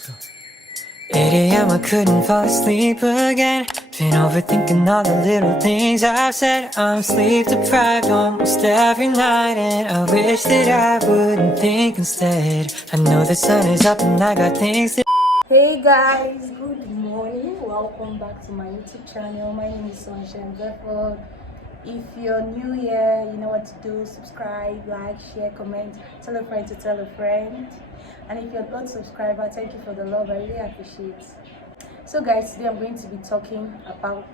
8 a.m. I couldn't fall asleep again. Been overthinking all the little things I've said. I'm sleep deprived almost every night, and I wish that I wouldn't think instead. I know the sun is up and I got things to. Hey guys, good morning. Welcome back to my YouTube channel. My name is Sunshine. Therefore, if you're new here, you know what to do. Subscribe, like, share, comment, tell a friend to tell a friend. And if you're not a subscriber, thank you for the love. I really appreciate it. So guys, today I'm going to be talking about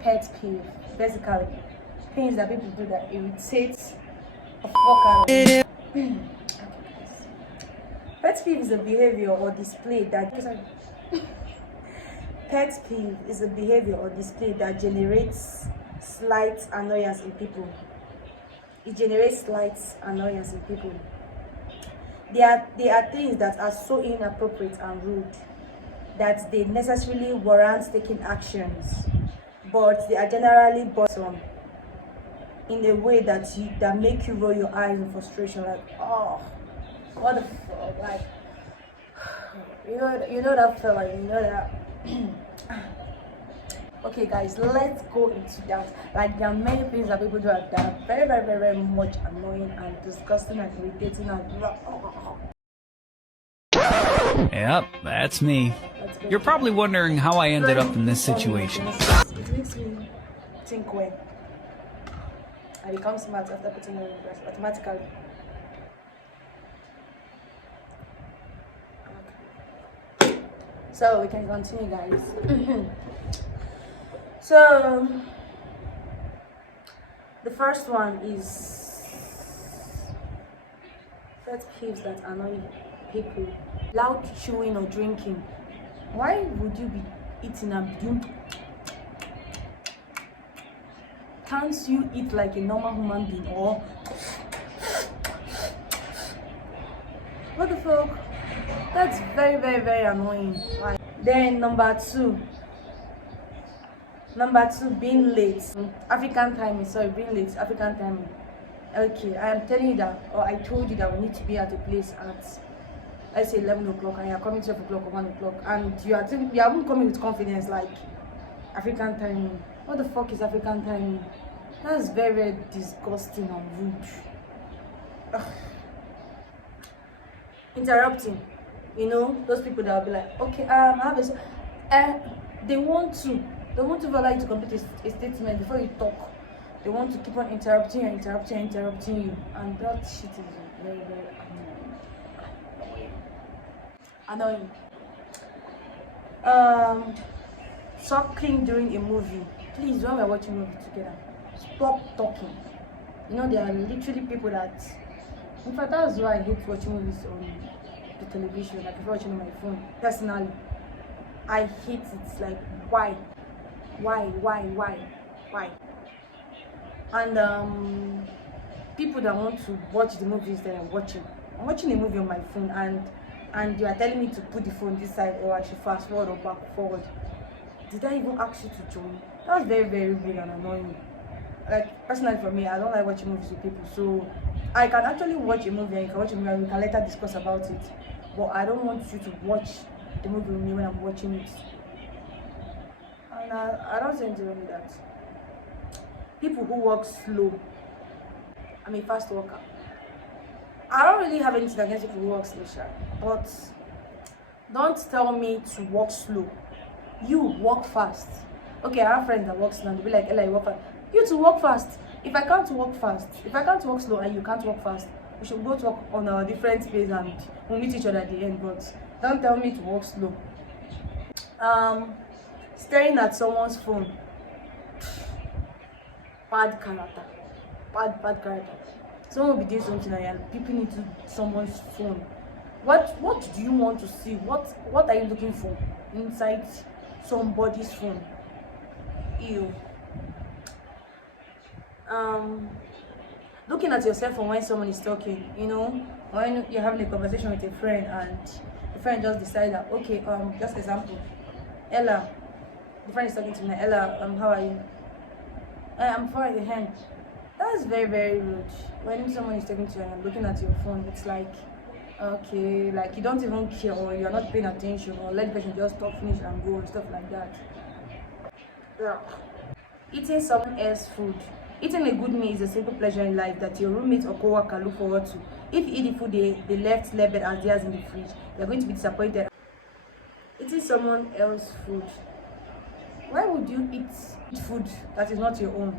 pet peeve. Basically, things that people do that irritate a fuck out of me. Pet peeve is a behavior or display that pet peeve is a behavior or display that generates slight annoyance in people. It generates slight annoyance in people. There are things that are so inappropriate and rude that they necessarily warrant taking actions, but they are generally bottom in a way that make you roll your eyes in frustration, like, oh, what the fuck, like, you know that fella, you know that. Okay guys, let's go into that. Like, there are many things that people do that are very, very, very, very much annoying and disgusting and irritating and Yep, that's me. You're probably wondering how I ended up in this situation. It makes me think when I become smart after putting on reverse automatically. So we can continue, guys. So the first one is pet peeves that annoy people. Loud chewing or drinking. Why would you be eating and doing? Can't you eat like a normal human being? Or what the fuck? That's very, very, very annoying. Right. Then number two, being late. African timing. Sorry, being late. African timing. Okay, I am telling you that, or I told you that we need to be at a place at, let's say, 11 o'clock, and you're coming 12 o'clock or 1 o'clock, and you haven't coming with confidence, like, African timing. What the fuck is African timing? That's very, very disgusting and rude. Ugh. Interrupting. You know, those people that will be like, okay, they want to allow you to complete a statement before you talk. They want to keep on interrupting you, and that shit is very, very annoying. Talking during a movie. Please, when we're watching a movie together, stop talking. You know, there are literally people that, in fact, that's why I hate watching movies on the television. I prefer watching on my phone. Personally, I hate it. Like, why? And people that want to watch the movies that I'm watching a movie on my phone, and you are telling me to put the phone this side, or I should fast forward or back forward. Did I even ask you to join? That's very, very weird and annoying. Like, personally for me, I don't like watching movies with people, so I can actually watch a movie and you can watch a movie and we can later discuss about it, but I don't want you to watch the movie with me when I'm watching it. And I don't think doing that. People who walk slow. I'm a fast walker. I don't really have anything against people who walk slow, but don't tell me to walk slow. You walk fast. Okay, I have friends that walk slow and they'll be like, Ella, you walk fast. You to walk fast. If I can't walk slow and you can't walk fast, we should both walk on our different pace and we'll meet each other at the end. But don't tell me to walk slow. Staring at someone's phone. Bad character. Bad character. Someone will be doing something and you're peeping into someone's phone. What do you want to see? What are you looking for inside somebody's phone? Ew. Looking at your cell phone when someone is talking, you know, when you're having a conversation with a friend and the friend just decides that, okay, just example, Ella, the friend is talking to me, Ella, how are you? I'm fine, the hand. That's very, very rude. When someone is talking to you and you're looking at your phone, it's like, Okay, like you don't even care, or you're not paying attention, or let the person just talk, finish and go and stuff like that. Yeah. Eating someone else's food. Eating a good meal is a simple pleasure in life that your roommate or co-worker look forward to. If you eat the food they left labeled as theirs in the fridge, you're going to be disappointed. Eating someone else's food. Why would you eat food that is not your own?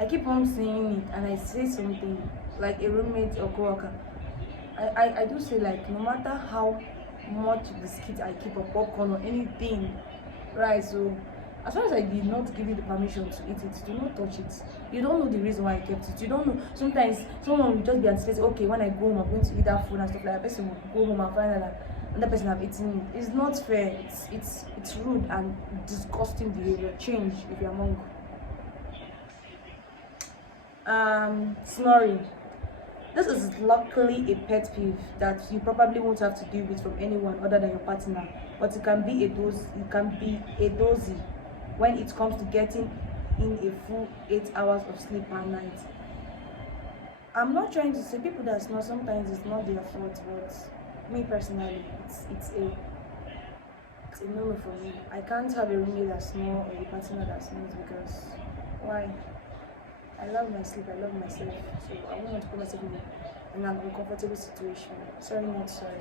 I keep on saying it, and I say something like a roommate or co-worker. I do say, like, no matter how much biscuit I keep, or popcorn or anything, right? So as far as I did not give you the permission to eat it, do not touch it. You don't know the reason why I kept it. You don't know. Sometimes someone will just be anticipating, okay, when I go home I'm going to eat that food and stuff like that. Person will go home and find out that another person have eaten it. It's not fair. It's rude and disgusting behavior. Change if you're among. Snoring. This is luckily a pet peeve that you probably won't have to deal with from anyone other than your partner, but it can be a dozy when it comes to getting in a full 8 hours of sleep per night. I'm not trying to say people that snore sometimes it's not their fault, but me personally, it's a no for me. I can't have a roommate that snores or a partner that snores, because why? I love my sleep, I love myself, so I won't want to put myself in an uncomfortable situation. Sorry, not sorry.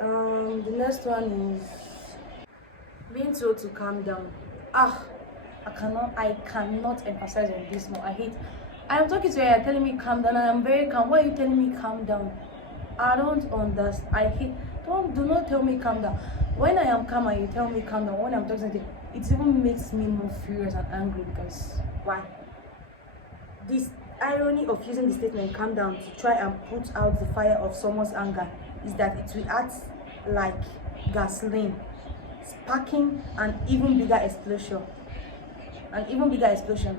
The next one is being told to calm down. I cannot emphasize on this more. I am talking to you, you're telling me calm down, and I'm very calm. Why are you telling me calm down? I don't understand. Do not tell me calm down. When I am calm and you tell me calm down, when I'm talking to you, it even makes me more furious and angry, because why? This irony of using the statement calm down to try and put out the fire of someone's anger is that it will act like gasoline, sparking an even bigger explosion.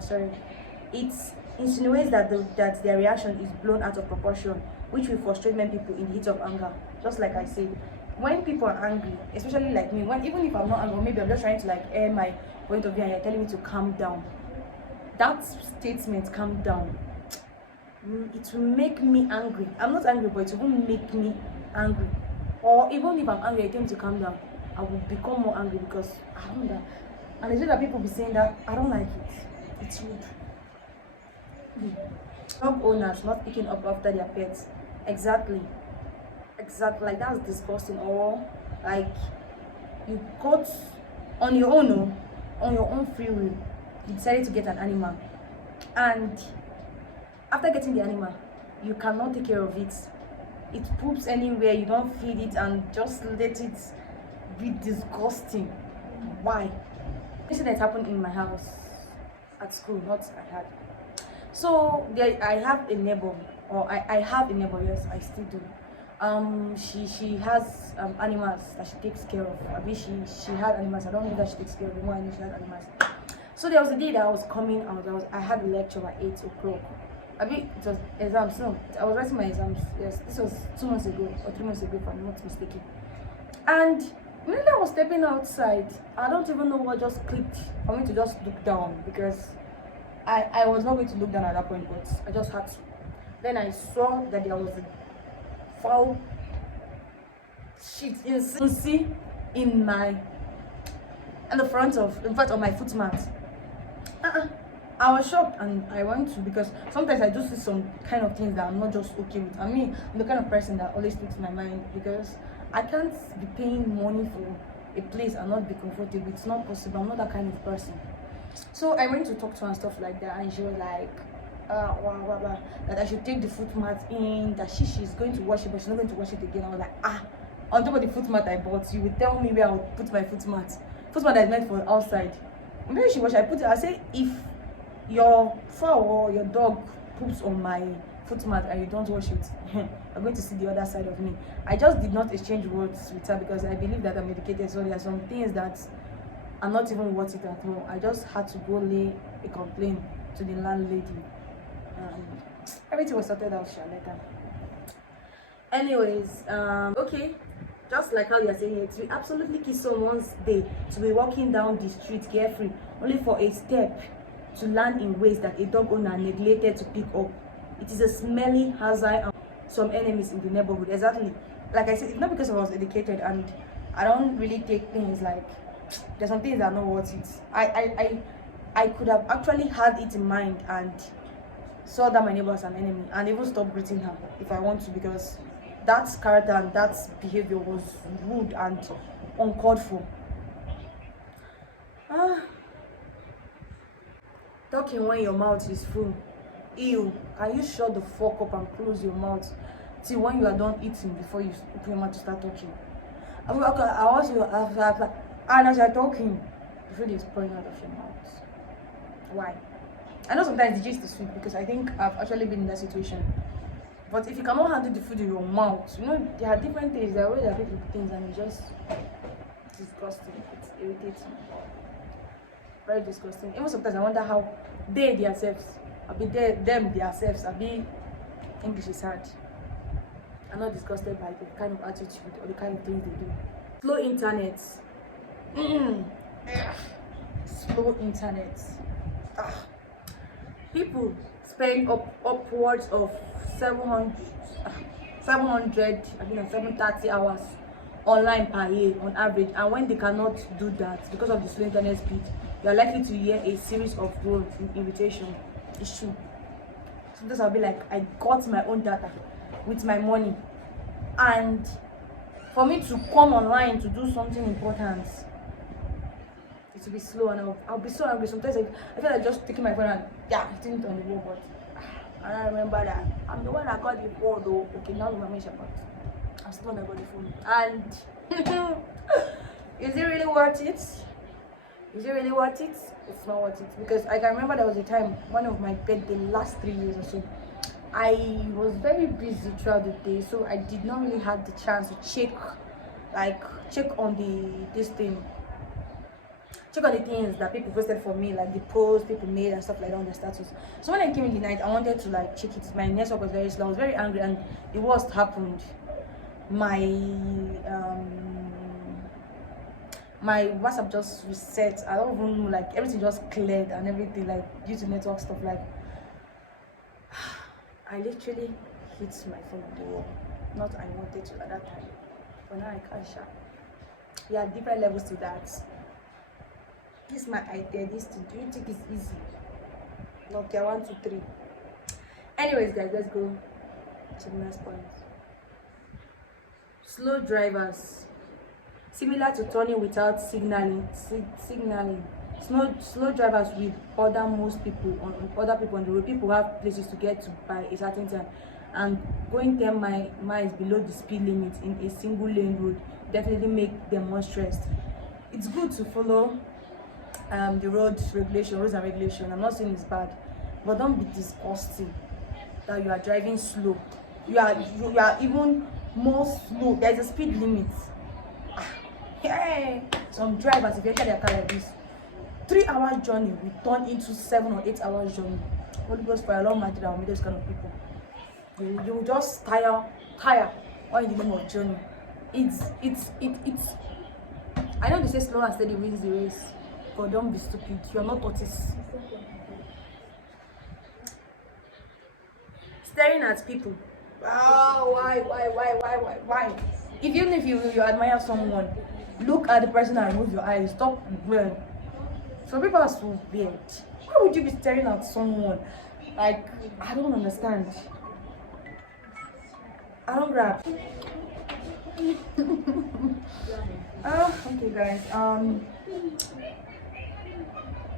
Sorry. It insinuates that their reaction is blown out of proportion, which will frustrate many people in the heat of anger. Just like I said, when people are angry, especially like me, even if I'm not angry, maybe I'm just trying to like air my point of view, and you're telling me to calm down. That statement, calm down, it will make me angry. I'm not angry, but it will make me angry. Or even if I'm angry, I tell me to calm down, I will become more angry, because I don't know. And it's just that people be saying that, I don't like it. It's rude. Dog owners not picking up after their pets. Exactly. Like, that's disgusting. Or like, you got on your own free will, you decided to get an animal, and after getting the animal, you cannot take care of it. It poops anywhere, you don't feed it, and just let it be disgusting. Why? This incident happened in my house at school, not I had. So I have a neighbor, yes, I still do. She has animals that she takes care of. I mean, she had animals. I don't know that she takes care of them. I know she had animals. So there was a day that I was coming out. I had a lecture at 8 o'clock. I mean, it was exams. No, I was writing my exams. Yes, this was 2 months ago or 3 months ago, if I'm not mistaken. And when I was stepping outside, I don't even know what just clicked for me to just look down, because I was not going to look down at that point, but I just had to. Then I saw that there was a foul shit in the front of, in fact, on my foot mat. I was shocked, and I went to, because sometimes I do see some kind of things that I'm not just okay with. I mean, I'm the kind of person that always sticks to my mind, because I can't be paying money for a place and not be comfortable. It's not possible. I'm not that kind of person. So I went to talk to her and stuff like that, and she was like, that I should take the foot mat in, that she's going to wash it, but she's not going to wash it again. I was like, on top of the foot mat I bought, you would tell me where I would put my foot mat that is meant for outside. And then she wash, I say, if your fowl or your dog poops on my foot mat and you don't wash it, I'm going to see the other side of me. I just did not exchange words with her, because I believe that I'm educated, so there are some things that are not even worth it at all. I just had to go lay a complaint to the landlady. Everything was sorted out later. Anyways, okay, just like how you're saying it, we absolutely kiss someone's day to be walking down the street carefree, only for a step to land in ways that a dog owner neglected to pick up. It is a smelly hazard and some enemies in the neighborhood. Exactly. like I said, it's not because I was educated, and I don't really take things like, there's some things that are not worth it. I could have actually had it in mind and saw that my neighbor as an enemy and even stop greeting her if I want to, because that character and that behavior was rude and uncalled for. Talking when your mouth is full. Ew, can you shut the fuck up and close your mouth till when you are done eating before you open your mouth to start talking? I want you and as you're talking, the food is pouring out of your mouth. Why? I know sometimes the gist is sweet because I think I've actually been in that situation. But if you cannot handle the food in your mouth, you know, there are different things, there are always different things, and it's just disgusting. It's irritating. Very disgusting. Even sometimes I wonder how they themselves, themselves, English is hard. I'm not disgusted by the kind of attitude or the kind of things they do. Slow internet. Slow internet. People spend upwards of 730 hours online per year on average, and when they cannot do that because of the slow internet speed, you are likely to hear a series of growth in irritation. It's true. Sometimes I'll be like, I got my own data with my money, and for me to come online to do something important, it will be slow, and I'll be so angry. Sometimes I feel like just taking my phone and hitting it on the wall, but I remember that I'm the one that got the phone though. Okay, now my mention, but I'm still on the phone. And is it really worth it? Is it really worth it? It's not worth it, because I can remember there was a time, one of my birthday, last 3 years or so, I was very busy throughout the day, so I did not really have the chance to check on the things that people posted for me, like the posts people made and stuff like that on their status. So when I came in the night, I wanted to like check it. My network was very slow. I was very angry, and the worst happened. My WhatsApp just reset. I don't even know, like everything just cleared and everything, like due to network stuff. Like I literally hit my phone on the wall. Not I wanted to at that time, but now I can't share. There are different levels to that. This is my idea. This to do you think it's easy? Okay, 1, 2, 3. Anyways, guys, let's go to the next point. Slow drivers, similar to turning without signaling. Slow drivers will order most people on other people on the road. People have places to get to by a certain time, and going 10 miles below the speed limit in a single lane road definitely make them more stressed. It's good to follow the rules and regulation. I'm not saying it's bad, but don't be disgusting that you are driving slow. You are even more slow. There's a speed limit. Yeah, some drivers, if you enter their car like this, 3-hour journey will turn into 7 or 8 hours journey. Only goes for a long match down with those kind of people. You will just tire all in the name of journey. It's I know they say slow and steady wins the race, but don't be stupid. You're not autistic. Staring at people. Oh, why? Even if you admire someone, look at the person and remove your eyes. Stop. Some people are so weird. Why would you be staring at someone? Like, I don't understand. I don't grab. Okay, guys.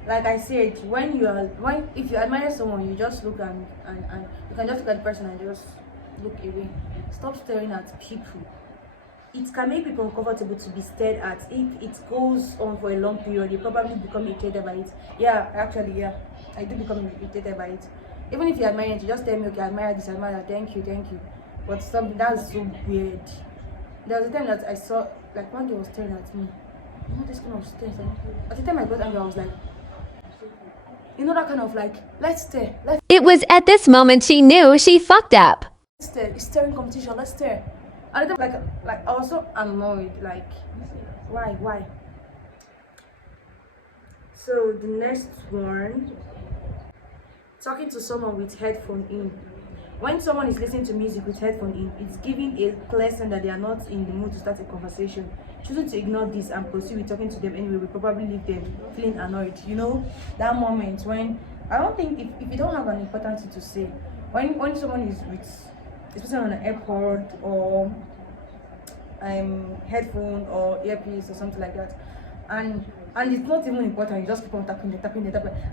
Like I said, if you admire someone, you just look and you can just look at the person and just look away. Stop staring at people. It can make people uncomfortable to be stared at. If it goes on for a long period, you probably become irritated by it. Yeah, actually, I do become irritated by it. Even if you admire it, you just tell me, okay, I admire this, I admire that, thank you. But something that's so weird. There was a time that I saw, like, one girl was staring at me. You know, this kind of stare. At the time I got angry, I was like, you know, that kind of like, let's stare. It was at this moment she knew she fucked up. Let's stare. It's staring competition. Let's stare. At the time, like I was so annoyed. Like, why? So the next one, talking to someone with headphone in. When someone is listening to music with headphone in, it's giving a clear sign that they are not in the mood to start a conversation. Choosing to ignore this and proceed with talking to them anyway will probably leave them feeling annoyed. You know, that moment when I don't think if you don't have an important thing to say, when someone is with, especially on an airpod or headphone or earpiece or something like that, and it's not even important, you just keep on tapping.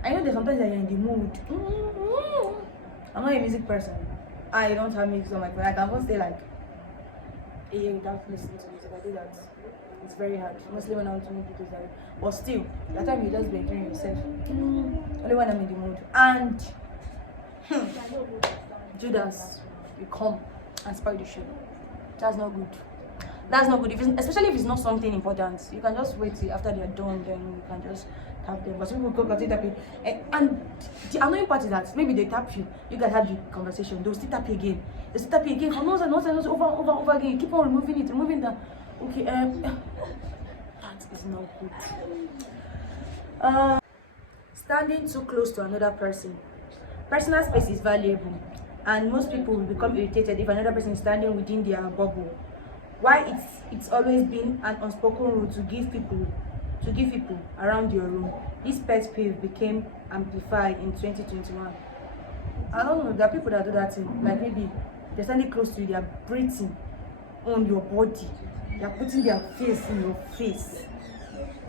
I know that sometimes you're in the mood. I'm not a music person. I don't have music on my phone. I can just stay like a year without listening to music. I do that. It's very hard, mostly when I want to make videos. But still, that time you just be enjoying yourself. Only when I'm in the mood. And Judas will come and spoil the show. That's not good. That's not good. Especially if it's not something important. You can just wait till after they're done, then you can just tap them. But some people go continue tapping. And the annoying part is that maybe they tap you, you guys have the conversation, they'll still tap you again. They'll still tap you again for nonsense, over again. You keep on removing that. Okay, that is not good. Standing too close to another person. Personal space is valuable, and most people will become irritated if another person is standing within their bubble. Why it's always been an unspoken rule to give people around your room. This pet peeve became amplified in 2021. I don't know, there are people that do that thing. Like maybe they're standing close to you, they're breathing on your body, they're putting their face in your face.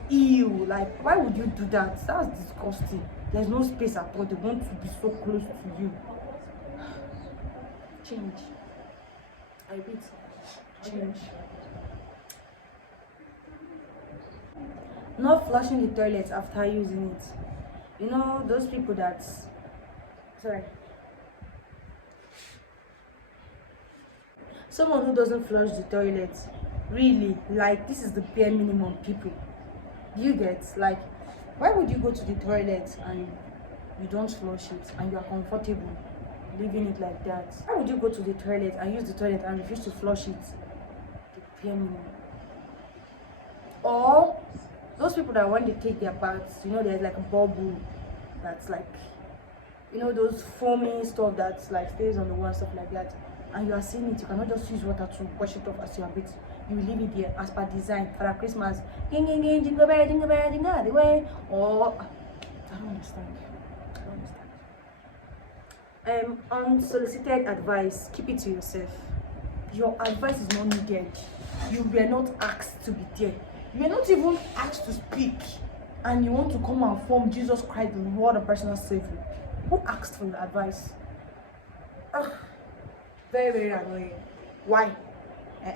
Ew, like why would you do that? That's disgusting. There's no space at all. They want to be so close to you. Change. I repeat, change. Not flushing the toilet after using it. You know those people that, someone who doesn't flush the toilet, really, like this is the bare minimum, people. You get, like, why would you go to the toilet and you don't flush it and you are comfortable leaving it like that? Why would you go to the toilet and use the toilet and refuse to flush it? The bare minimum. Or those people that when they take their baths, you know, there's like a bubble that's like, you know, those foamy stuff that's like stays on the wall, stuff like that, and you are seeing it. You cannot just use water to wash it off as you are bit. You will leave it there as per design for Christmas. Jingle bell, the way. Or I don't understand. Unsolicited advice, keep it to yourself. Your advice is not needed. You were not asked to be there. You were not even asked to speak, and you want to come and form Jesus Christ, the Lord and personal Savior. Who asked for your advice? Very, very annoying. Why?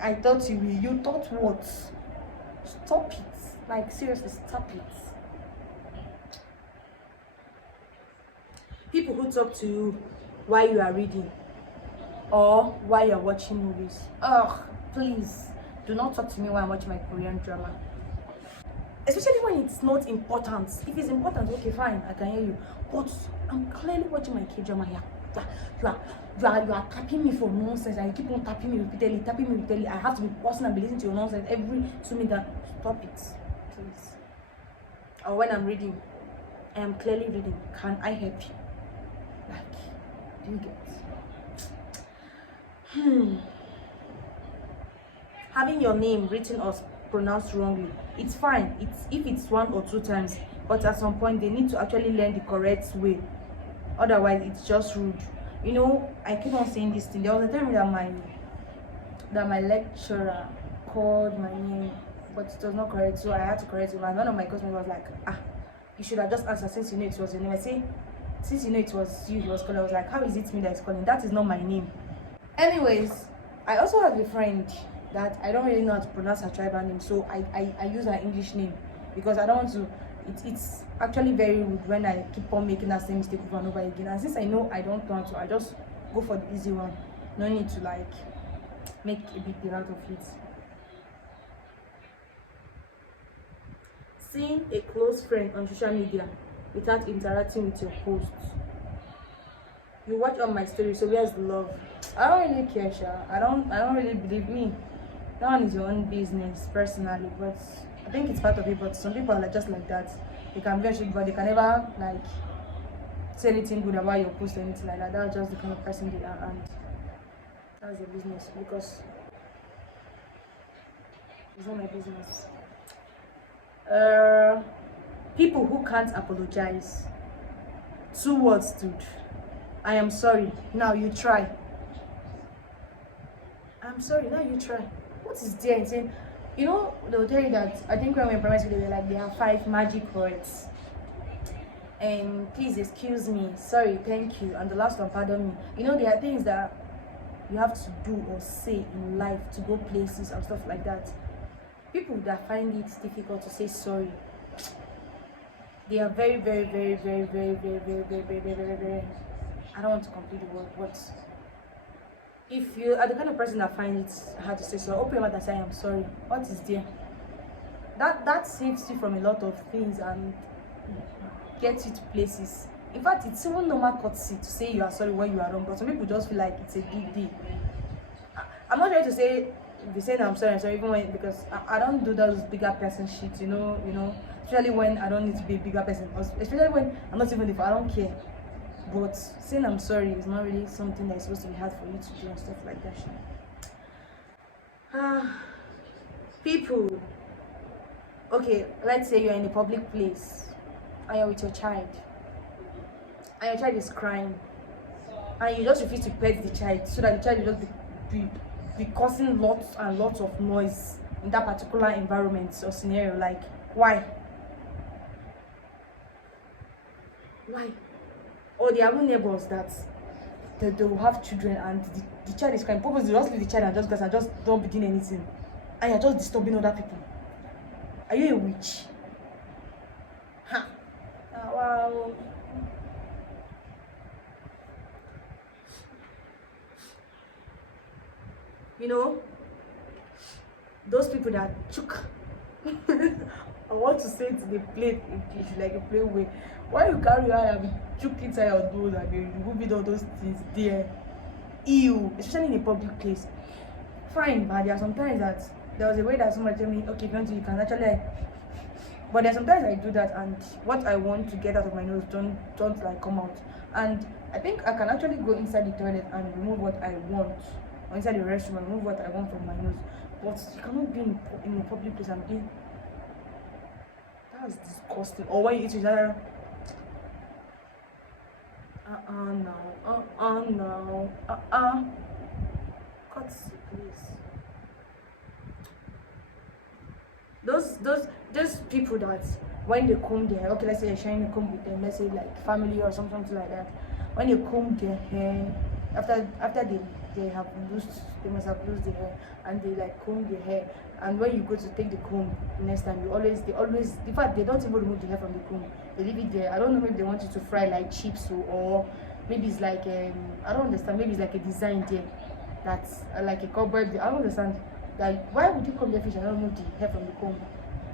I thought you thought what? Stop it. Like seriously, stop it. People who talk to you while you are reading or while you're watching movies. Please do not talk to me while I'm watching my Korean drama. Especially when it's not important. If it's important, okay, fine, I can hear you. But I'm clearly watching my K-drama here. You are tapping me for nonsense, and you keep on tapping me repeatedly. I have to be pausing and be listening to your nonsense every 2 minutes. Stop it, please. Or when I'm reading, I am clearly reading. Can I help you? Like, do you get? Having your name written or pronounced wrongly, it's fine. If it's 1 or 2 times, but at some point they need to actually learn the correct way. Otherwise, it's just rude. You know, I keep on saying this thing. There was a time that my lecturer called my name, but it was not correct, so I had to correct him. And one of my classmates was like, you should have just answered since you know it was your name. I say, since you know it was you, he was calling. I was like, how is it me that is calling? That is not my name. Anyways, I also have a friend that I don't really know how to pronounce her tribal name, so I use her English name because I don't want to. It's actually very rude when I keep on making that same mistake over and over again. And since I know I don't want to, I just go for the easy one. No need to like make a big deal out of it. Seeing a close friend on social media without interacting with your posts. You watch on my story, so where's the love? I don't really care, Sha. I don't really believe me. That one is your own business personally, but I think it's part of it. But some people are like just like that. They can be but they can never like say anything good about your post or anything like that. That's just the kind of person they are, and that's their business, because it's not my business. People who can't apologize. 2 words, dude. I am sorry. Now you try. I'm sorry. Now you try. What is there in saying? You know, they'll tell you that. I think when we were in primary school, they were like, there are 5 magic words. And please excuse me, sorry, thank you, and the last one, pardon me. You know, there are things that you have to do or say in life to go places and stuff like that. People that find it difficult to say sorry, they are very, very, very, very, very, very, very, very, very, very, very, very, I don't want to complete the word, but if you are the kind of person that finds it hard to say sorry, open your mouth and say I am sorry. What is there? That saves you from a lot of things and gets you to places. In fact, it's even normal courtesy to say you are sorry when you are wrong, but some people just feel like it's a big deal. I'm not trying to say be saying I'm sorry even when, because I don't do those bigger person shit, you know, especially when I don't need to be a bigger person, especially when I'm not even, if I don't care. But saying I'm sorry is not really something that's supposed to be hard for you to do and stuff like that shit. People, okay, let's say you're in a public place and you're with your child and your child is crying and you just refuse to pet the child so that the child will just be causing lots and lots of noise in that particular environment or scenario. Like, why? Or there are no neighbors that they will have children and the child is crying. Purposely just leave the child and just guys and just don't begin anything, and you're just disturbing other people. Are you a witch? Wow. You know, those people that chook. I want to say it in a plate, it's like a play way. Why you carry on and be chook inside your nose and you remove all those things there? Ew, especially in a public place. Fine, but there are sometimes that there was a way that somebody told me, okay, if you want to, you can actually like. But there are sometimes I do that and what I want to get out of my nose don't like come out. And I think I can actually go inside the toilet and remove what I want. Or inside the restroom and remove what I want from my nose. But you cannot be in a public place and be. That's disgusting. Or when you eat with other. No. Cut, please. Those people that when they comb their hair, okay, let's say you're sharing a comb with them, let's say like family or something like that. When they comb their hair, after they have loosed, they must have loosed their hair, and they like comb their hair. And when you go to take the comb next time, they always, in fact, they don't even remove the hair from the comb. They leave it there. I don't know, maybe they want you to fry like chips or maybe it's like I don't understand. Maybe it's like a design there that's like a cobweb. I don't understand. Like, why would you comb the fish and not remove the hair from the comb?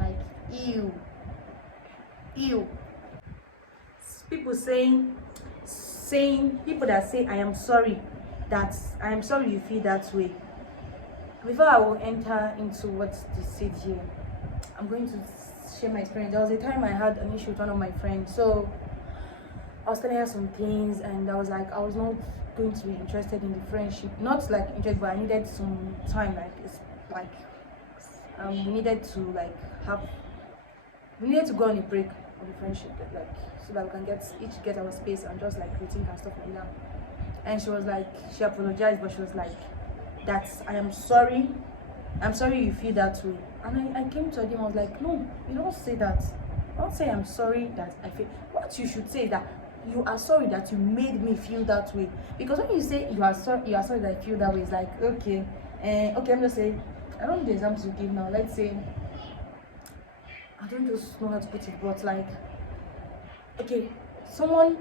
Like, ew. People saying people that say I am sorry you feel that way. Before I will enter into what they said here, I'm going to share my experience. There was a time I had an issue with one of my friends. So I was telling her some things and I was like, I was not going to be interested in the friendship. Not like interested, but I needed some time. Like, it's like we needed to go on a break of the friendship, like so that we can each get our space and just like rethink and stuff like that. And she was like, she apologized, but she was like, I am sorry you feel that way. And I came to her and I was like, no, you don't say that. Don't say I'm sorry that I feel. What you should say is that you are sorry that you made me feel that way. Because when you say you are sorry that I feel that way, it's like, okay, I'm just saying, I don't know the examples you give now. Let's say, I don't just know how to put it, but like, okay, someone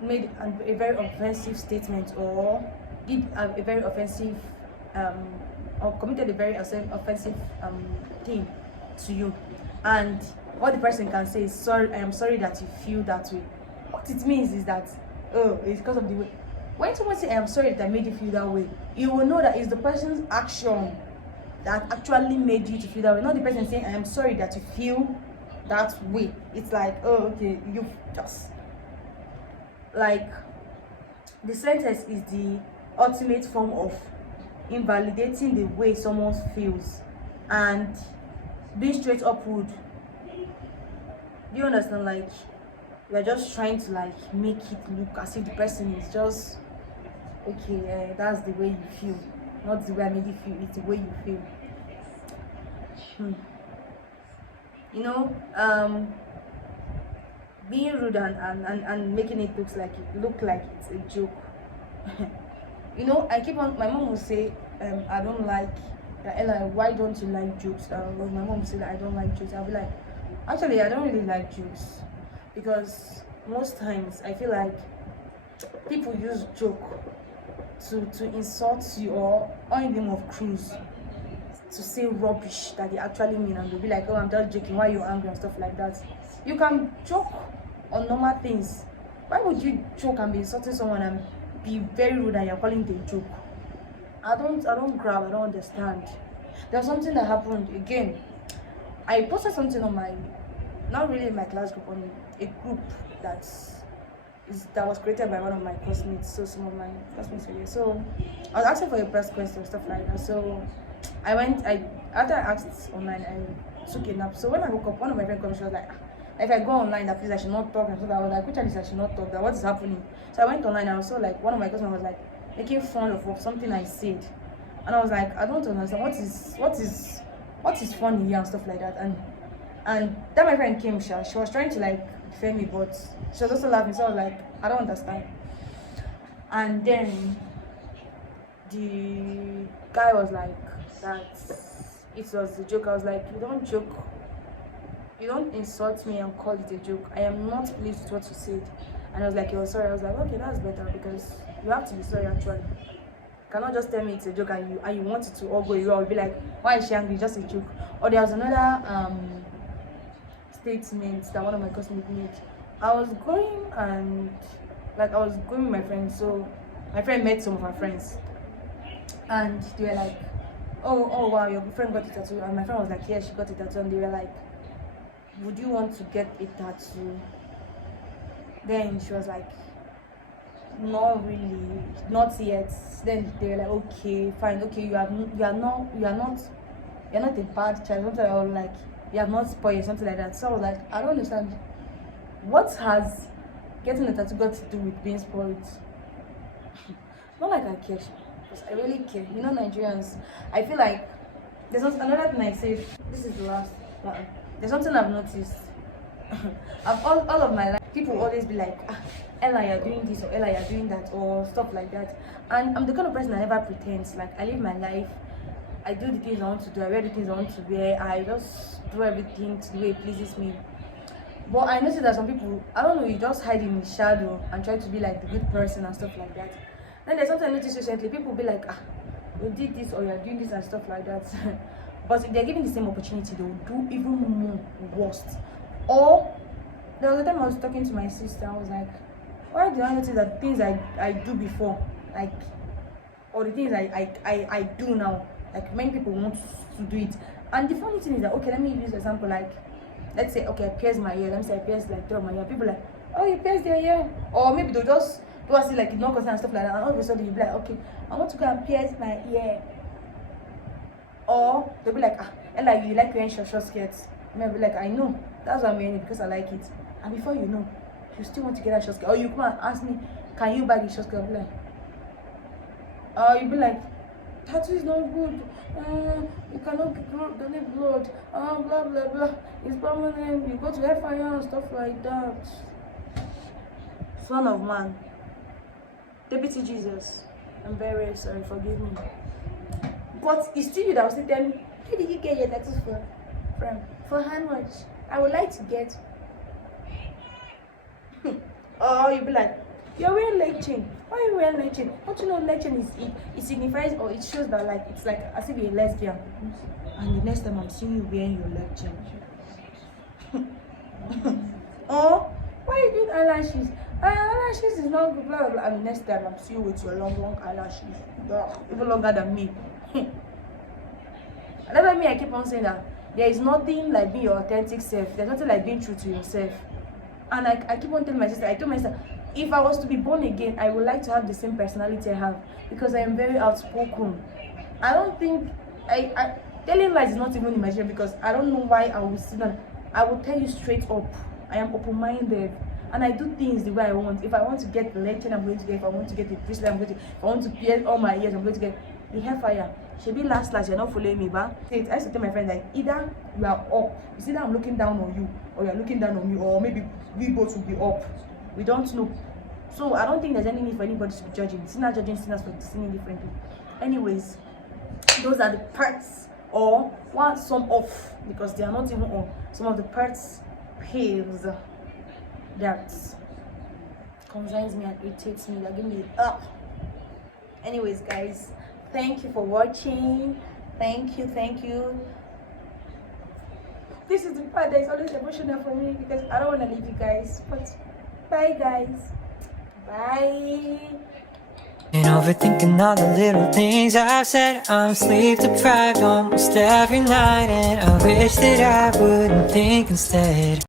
made a very offensive statement or did a very offensive or committed a very offensive thing to you, and what the person can say is, sorry, I am sorry that you feel that way. What it means is that, oh, it's because of the way. When someone says I am sorry that I made you feel that way, you will know that it's the person's action that actually made you to feel that way, not the person saying I am sorry that you feel that way. It's like, oh, okay, you just like the sentence is the ultimate form of invalidating the way someone feels and being straight up rude. Do you understand? Like, you're just trying to like make it look as if the person is just okay, that's the way you feel, not the way I made you feel, it's the way you feel. You know, being rude and making it look like it's a joke. You know, I keep on, my mom will say, I don't like, Ella, why don't you like jokes? My mom will say that I don't like jokes. I'll be like, actually, I don't really like jokes, because most times I feel like people use joke to insult you, or in the name of cruise, to say rubbish that they actually mean, and they'll be like, oh, I'm just joking, why are you angry, and stuff like that. You can joke on normal things. Why would you joke and be insulting someone and be very rude and you're calling it a joke? I don't grab, I don't understand. There's something that happened again. I posted something on my, not really in my class group, on a group that was created by one of my classmates. So some of my classmates were here. So I was asking for a press question, stuff like that. So after I asked online, I took a nap. So when I woke up, one of my friends called me. She was like, if I go online, that please I should not talk. And so I was like, which one is I should not talk? That what is happening? So I went online and I saw like one of my customers was like making fun of something I said, and I was like, I don't understand what is funny here and stuff like that. And then my friend came. She was trying to like defend me, but she was also laughing. So I was like, I don't understand. And then the guy was like that it was a joke. I was like, you don't joke. You don't insult me and call it a joke. I am not pleased with what you said. And I was like, you're sorry. I was like, okay, that's better, because you have to be sorry actually. You cannot just tell me it's a joke and you want it to all go away, or be like, why is she angry? Just a joke. Or there was another statement that one of my classmates made. I was going with my friends, so my friend met some of her friends, and they were like, oh wow, your friend got a tattoo. And my friend was like, yeah, she got a tattoo. And they were like, would you want to get a tattoo? Then she was like, not really, not yet. Then they were like, okay, fine, okay, you're not a bad child, or like you have not spoiled, something like that. So I was like, I don't understand, what has getting a tattoo got to do with being spoiled? Not like I care, because I really care. You know, Nigerians, I feel like there's another thing I say. This is the last one. There's something I've noticed. all of my life, people always be like, Ella, you're doing this, or Ella, you're doing that, or stuff like that. And I'm the kind of person that never pretends. Like, I live my life, I do the things I want to do, I wear the things I want to wear, I just do everything to the way it pleases me. But I noticed that some people, I don't know, you just hide in the shadow and try to be like the good person and stuff like that. Then there's something I noticed recently, people be like, you did this, or you're doing this and stuff like that. But if they're given the same opportunity, they will do even more worst. Or there was a time I was talking to my sister, I was like, why do I notice that things I do before, like, or the things I do now, like many people want to do it. And the funny thing is that, okay, let me use an example, like, let's say, okay, I pierce my ear, let me say I pierce like through my ear, people like, oh, you pierced your ear, or maybe they'll just do as like no concern and stuff like that, and all of a sudden you'll be like, okay, I want to go and pierce my ear. Or they'll be like, Ella, you like wearing short skirts. And I'll be like, I know, that's why I'm wearing it, because I like it. And before you know, you still want to get that short skirt. Or you come and ask me, can you buy the short skirt? I'll be like, you'll be like, tattoo is not good. You cannot donate blood. Blah blah blah. It's permanent. You go to fire and stuff like that. Son of man. Deputy Jesus, I'm very, very sorry. Forgive me. But it's still you that was still telling me, where did you get your tattoos from? For how much? I would like to get. Oh, you'll be like, you're wearing leg chain. Why are you wearing leg chain? Don't you know leg chain is it signifies, or it shows that like it's like as if you're a lesbian. And the next time I'm seeing you wearing your leg chain. Or why are you doing eyelashes? Eyelashes is not good, blah, blah, blah. And the next time I'm seeing you with your long eyelashes. Even longer than me. And that's why I keep on saying that there is nothing like being your authentic self. There's nothing like being true to yourself. And I keep on telling my sister, I told my sister, if I was to be born again, I would like to have the same personality I have, because I am very outspoken. I don't think I telling lies is not even in my share, because I don't know why I will sit down. I will tell you straight up. I am open-minded, and I do things the way I want. If I want to get the lecture, I'm going to get. If I want to get the bracelet, I'm going to. If I want to pierce all my ears, I'm going to get the hair fire. Shebi last you're not following me, but I used to tell my friends, like, either you are up, you see that I'm looking down on you, or you're looking down on me, or maybe we both will be up. We don't know. So I don't think there's any need for anybody to be judging. Sinners judging sinners for sinning differently. Anyways, those are the parts, or one sum off, because they are not even on some of the parts peeves that concerns me and irritates me, that give me up. Anyways, guys, thank you for watching. Thank you. This is the part that is always emotional for me, because I don't want to leave you guys. But bye, guys. Bye. And overthinking all the little things I've said. I'm sleep deprived almost every night, and I wish that I wouldn't think instead.